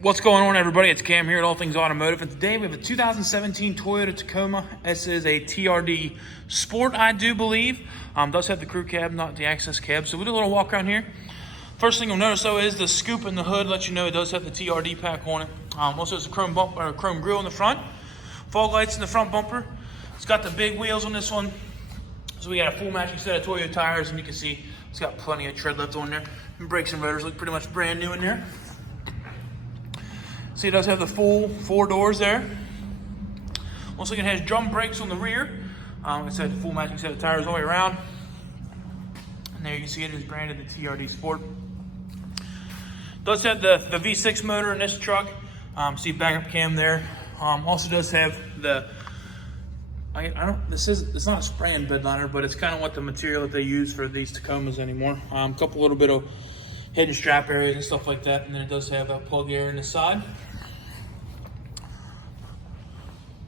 What's going on, everybody? It's Cam here at All Things Automotive, and today we have a 2017 Toyota Tacoma. This is a TRD Sport, I do believe. Does have the crew cab, not the access cab. So we'll do a little walk around here. First thing you'll notice though is the scoop in the hood. Let you know it does have the TRD pack on it. Also has a chrome bump or chrome grille in the front. Fog lights in the front bumper. It's got the big wheels on this one. So we got a full matching set of Toyota tires, and you can see it's got plenty of tread left on there. And brakes and rotors look pretty much brand new in there. See, it does have the full 4 doors there. Also, it has drum brakes on the rear. It said full matching set of tires all the way around. And there you can see it is branded the TRD Sport. Does have the V6 motor in this truck. See backup cam there. Also does have the it's not a spray-in bed liner, but it's kind of what the material that they use for these Tacomas anymore. A couple little bit of hidden strap areas and stuff like that, and then it does have a plug area on the side.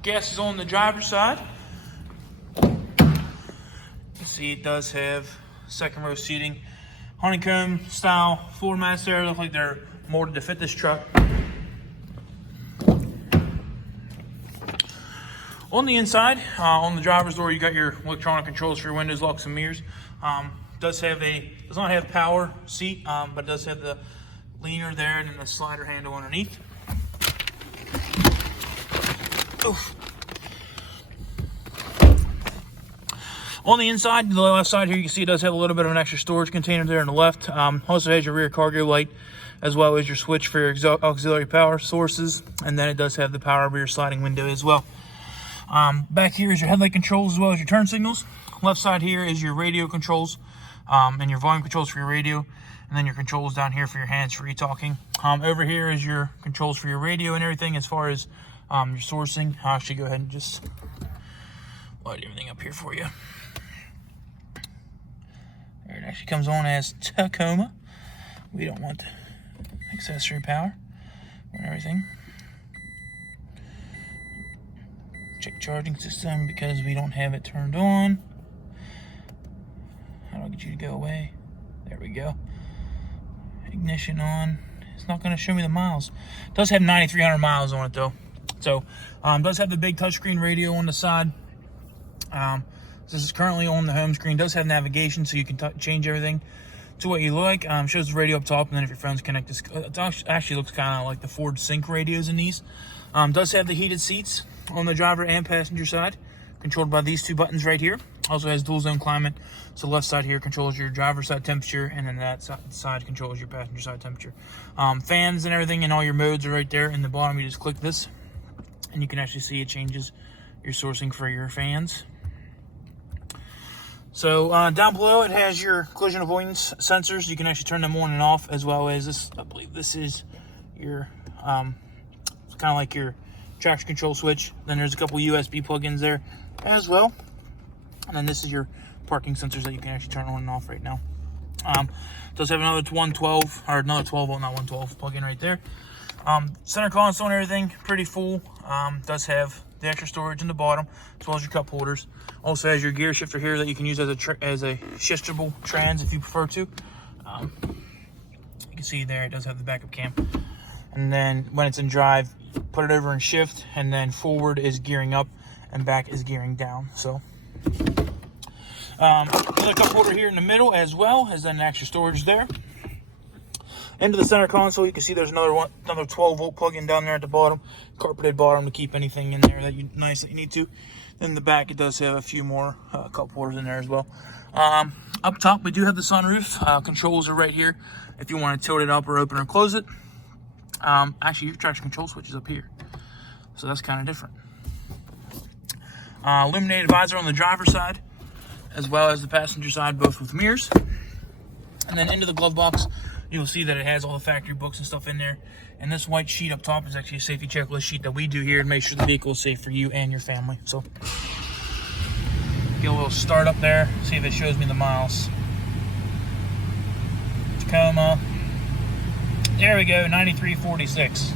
Gas is on the driver's side. You see it does have second row seating, honeycomb style floor mats there. Look like they're molded to fit this truck. On the inside, on the driver's door, you got your electronic controls for your windows, locks, and mirrors. Does not have power seat, but does have the leaner there and then the slider handle underneath. Oof. On the inside, the left side here, you can see it does have a little bit of an extra storage container there on the left. Also has your rear cargo light, as well as your switch for your auxiliary power sources, and then it does have the power rear sliding window as well. Back here is your headlight controls as well as your turn signals. Left side here is your radio controls, and your volume controls for your radio, and then your controls down here for your hands-free talking. Over here is your controls for your radio and everything as far as your sourcing. I'll actually go ahead and just light everything up here for you. There it actually comes on as Tacoma. We don't want the accessory power and everything. Check charging system because we don't have it turned on. How do I get you to go away? There we go. Ignition on. It's not going to show me the miles. It does have 9,300 miles on it though. So, does have the big touchscreen radio on the side. This is currently on the home screen. Does have navigation, so you can change everything to what you like. Shows the radio up top, and then if your phone's connected, it actually looks kind of like the Ford Sync radios in these. Does have the heated seats on the driver and passenger side, controlled by these 2 buttons right here. Also has dual zone climate, so left side here controls your driver's side temperature, and then that side controls your passenger side temperature. Fans and everything and all your modes are right there in the bottom. You just click this, and you can actually see it changes your sourcing for your fans. So down below it has your collision avoidance sensors. You can actually turn them on and off, as well as this. I believe this is your kind of like your traction control switch. Then there's a couple USB plug-ins there as well. And then this is your parking sensors that you can actually turn on and off right now. Does have another 112 or another 12 volt, not 112 plug-in right there. Center console and everything pretty full. Does have the extra storage in the bottom, as well as your cup holders. Also has your gear shifter here that you can use as a shiftable trans if you prefer to. You can see there it does have the backup cam. And then when it's in drive, put it over in shift, and then forward is gearing up and back is gearing down. So another cup holder here in the middle, as well as then extra storage there. Into the center console, you can see there's another 12 volt plug-in down there at the bottom, carpeted bottom to keep anything in there that you need to. In the back, it does have a few more cup holders in there as well. Up top, we do have the sunroof. Controls are right here if you want to tilt it up or open or close it. Actually, your traction control switch is up here, so that's kind of different. Illuminated visor on the driver's side, as well as the passenger side, both with mirrors. And then into the glove box, you'll see that it has all the factory books and stuff in there. And this white sheet up top is actually a safety checklist sheet that we do here to make sure the vehicle is safe for you and your family. So, get a little start up there, see if it shows me the miles. Tacoma. There we go, 9346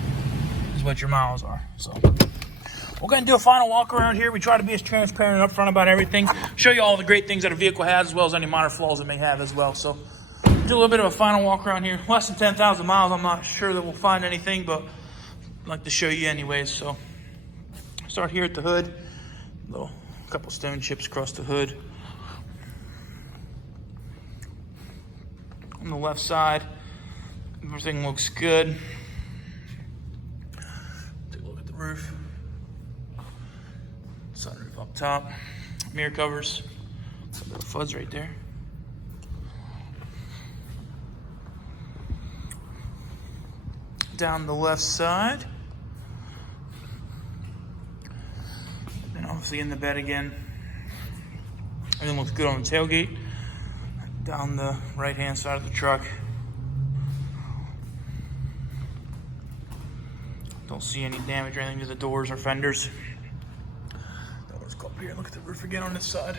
is what your miles are. So, we're going to do a final walk around here. We try to be as transparent and upfront about everything. Show you all the great things that a vehicle has, as well as any minor flaws it may have as well. So, do a little bit of a final walk around here. Less than 10,000 miles. I'm not sure that we'll find anything, but like to show you anyways. So start here at the hood. Couple stone chips across the hood. On the left side, everything looks good. Take a look at the roof. Sunroof up top. Mirror covers. A little fuzz right there. Down the left side. And obviously in the bed again. Everything looks good on the tailgate. Down the right hand side of the truck. Don't see any damage or anything to the doors or fenders. Now let's go up here and look at the roof again on this side.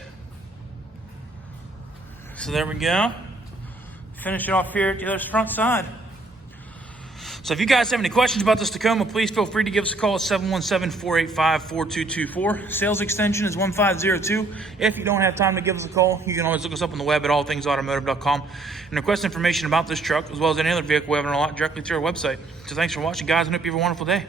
So there we go. Finish it off here at the other front side. So if you guys have any questions about this Tacoma, please feel free to give us a call at 717-485-4224. Sales extension is 1502. If you don't have time to give us a call, you can always look us up on the web at allthingsautomotive.com and request information about this truck, as well as any other vehicle we have on our lot directly through our website. So thanks for watching, guys, and hope you have a wonderful day.